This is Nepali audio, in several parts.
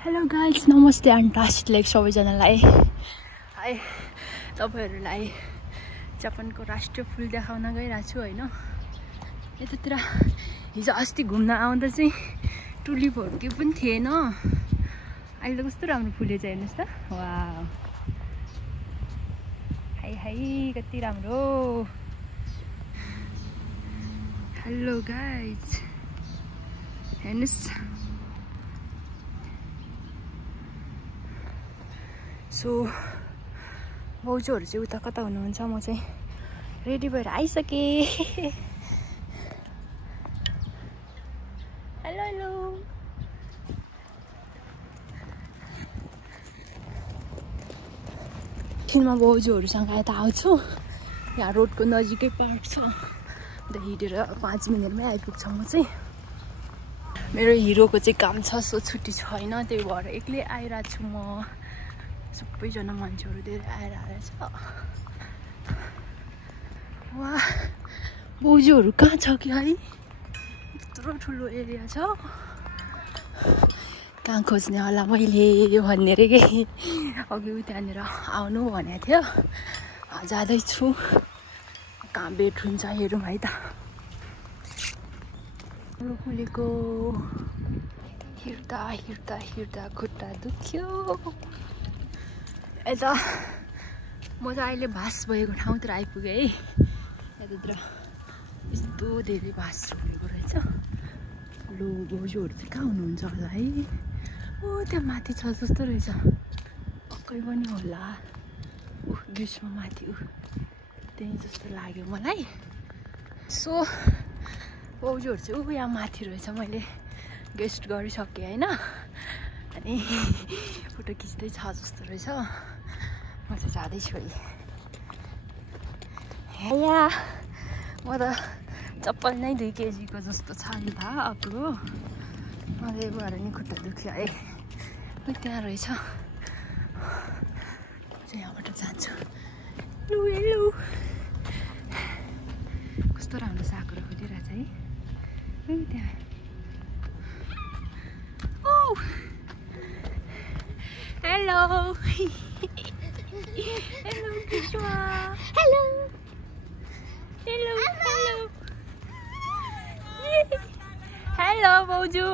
हेलो गाइस, नमस्ते एन्ड टास्ट लेक सबैजनालाई। है तपाईहरुलाई जापानको राष्ट्रिय फुल देखाउन गइरहेको छु हैन। यतातिर हिजो अस्ति घुम्न आउँदा चाहिँ टुलिपहरु के पनि थिएन। अहिले त कस्तो राम्रो फुलेछ हेर्नुस् त। वाउ, हाय हाय कति राम्रो। हेलो गाइस, हेर्नुस्। सो भाउजूहरु चाहिँ उता कता हुनुहुन्छ, म चाहिँ रेडी भएर आइसके। Hello hello. किनमा भाउजूहरुसँग यता आउँछु। यहाँ रोडको नजिकै पार्क छ, अन्त हिँडेर 5 मिनेटमै आइपुग्छ। म चाहिँ मेरो हिरोको चाहिँ काम छ, सो छुट्टी छैन, त्यही भएर एक्लै आइरहेको छु। म सबैजना मान्छेहरू धेरै आइरहेछ। वाह, भाउजूहरु कहाँ छ कि है? यत्रो ठुलो एरिया छ, कहाँ खोज्ने होला मैले भन्ने रे के। अघि त्यहाँनिर आउनु भनेको थियो, जाँदैछु। कहाँ बेट हुन्छ हेरौँ है त। फुलेको हिँड्दा हिँड्दा हिँड्दा खुट्टा दुख्यो। यता म त अहिले भास भएको ठाउँतिर आइपुगेँ है। यतातिर यस्तो धेरै भास रोपेको रहेछ। लो, भाउजूहरु चाहिँ कहाँ हुनुहुन्छ होला है? ओ त्यहाँ माथि छ जस्तो रहेछ, पक्कै पनि होला। ग्रीष्म माथि त्यही जस्तो लाग्यो मलाई। सो भाउजूहरु चाहिँ यहाँ माथि रहेछ, मैले गेस्ट गरिसकेँ होइन। अनि फोटो खिच्दै छ जस्तो रहेछ। म चाहिँ जाँदैछु है। यहाँ म त चप्पल नै 2 केजीको जस्तो छ नि त अग्लो। मलाई भएर नि खुट्टा दुख्यो है। त्यहाँ रहेछ, चाहिँ यहाँबाट जान्छु। लु हेलो, कस्तो राम्रो साकुरा फुलिरहेछ है। त्यहाँ hello hello Krishna, hello hello hello hello भाउजू।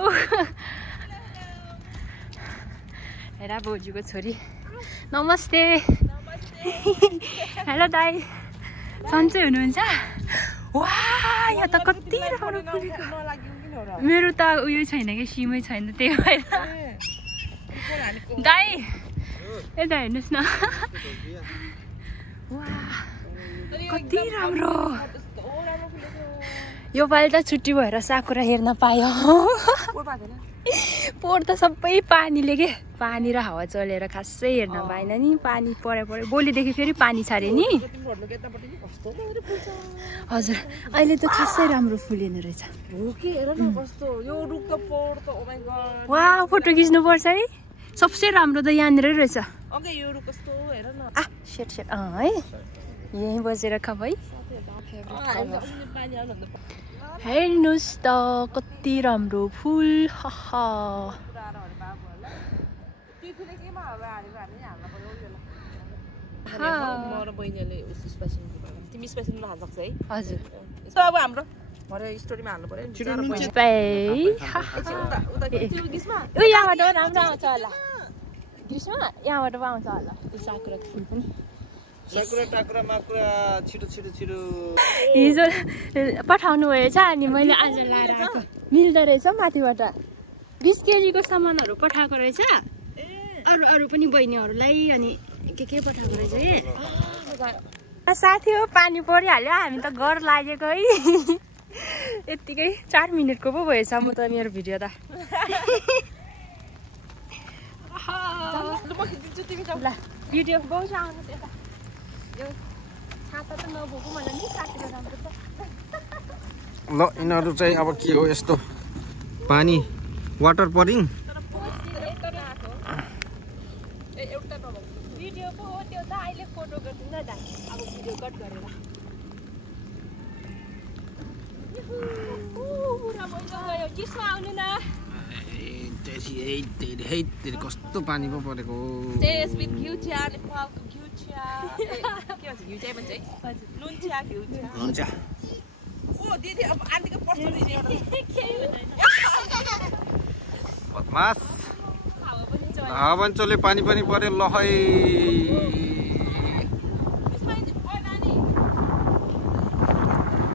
हेर भाउजूको छोरी। नमस्ते। हेलो दाइ, सन्चै हुनुहुन्छ? वाह, यहाँ त कति राम्रो फुलेको। मेरो त उयो छैन कि, सिमै छैन, त्यही भएर। दाइ यता हेर्नुहोस् न। वाह कति राम्रो। यो पालि त छुट्टी भएर साकुरा हेर्न पायो। पोहोर त सबै पानीले के, पानी र हावा चलेर खासै हेर्न पाएन नि। पानी परे भोलिदेखि फेरि पानी छारे नि। हजुर, अहिले त खासै राम्रो फुलेन रहेछ। वाह, फोटो खिच्नु पर्छ है। सबसे राम्रो त यहाँनिर रहेछ। सेट सेट है, यहीँ बसेर खाऊ है। हेर्नुहोस् त कति राम्रो फुल। हजुर, अब हाम्रो स्टोरीमा हाल्नु पर्यो। यहाँबाट राम्रो आउँछ होला ग्रीष्म, यहाँबाट आउँछ होला त्यो साकुराको फुल पनि। हिजो पठाउनु भएछ, अनि मैले आज लाएर आएको। मिल्दो रहेछ माथिबाट 20 केजीको सामानहरू पठाएको रहेछ। अरू पनि बहिनीहरूलाई अनि के पठाएको रहेछ है। साथी हो, पानी परिहाल्यो, हामी त घर लागेको है। यत्तिकै 4 मिनटको पो भएछ। म त मेरो भिडियो त ल भिडियो बहुत आउनुहोस् यता। यो छाता त नभएको मलाई नि साथीको राम्रो छ। ल यिनीहरू चाहिँ अब के हो यस्तो पानी वाटर परिङ। भिडियो पो हो त्यो त, अहिले फोटो गर्दिनँ दाइ, अब भिडियो कट गरेर। पुरा मजा गयो। किसमा आउनु न। तेरि कस्तो पानी पो परेको टेस्ट विथ घिउ चिया नेपालको घिउ चिया के भन्छ घिउ चिया भन्छ है नुन चिया घिउ चिया हुन्छ ओ दिदी अब आन्टीको पर्छ नि बदमास हावा पनि चल्यो पानी पनि पर्यो ल है